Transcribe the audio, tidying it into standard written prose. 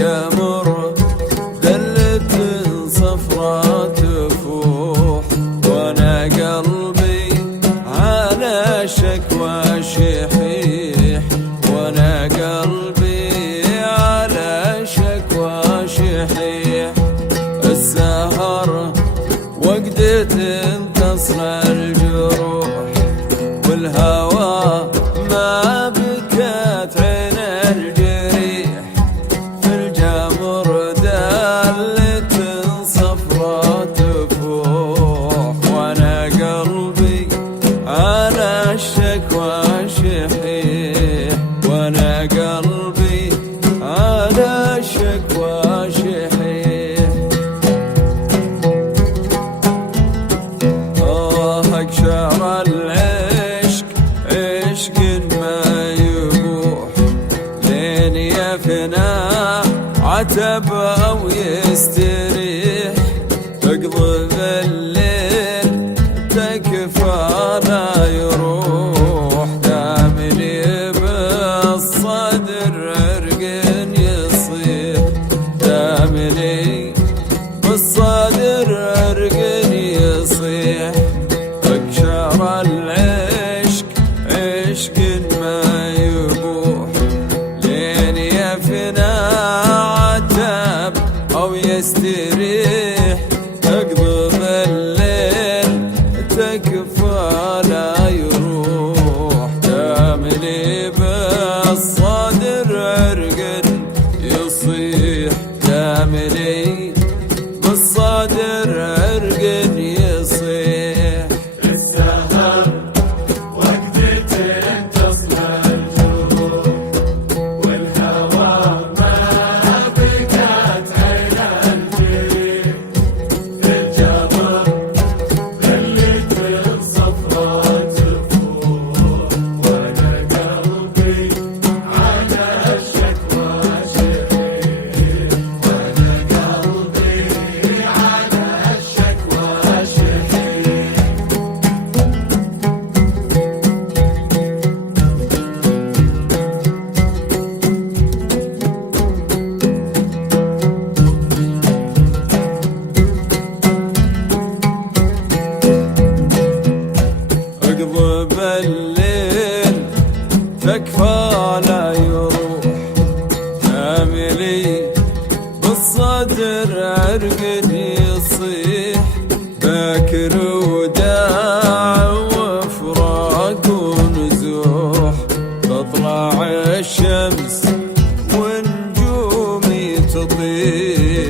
الجمر دلة صفرا تفوح، وانا قلبي على شكوى شحيح، وانا قلبي على شكوى شحيح. السهر وقدة تصل الجروح، والهوى ما بكت عين الجريح. في الجمر دلة صفرا تفوح، وانا قلبي على الشكوى شحيح، وانا قلبي على الشكوى شحيح. اقشر العشق عشق ما يبوح، لين يفنى عتب او يستريح. تقضي الليل تكفى لا يروح، دامني بالصدر عرق يصيح، دامني بالصدر عرق يصيح. اقشر العشق عشق ما يبوح، لين يفنى عتب او يستريح. اقضي الليل تكفى لا يروح، دامني بالصدر عرق يصيح، دامني بالصدر عرق يصيح. السهر وقدة تصل الجروح، والهوى ما بكت عين الجريح. في الجمر دلة صفرا تفوح، وانا قلبي على الشكوى شحيح، وانا قلبي على الشكوى شحيح. اقضي بالليل تكفى لا يروح، داملي بالصدر عرق يصيح. باكر وداع وفراق ونزوح، تطلع الشمس ونجومي تطيح.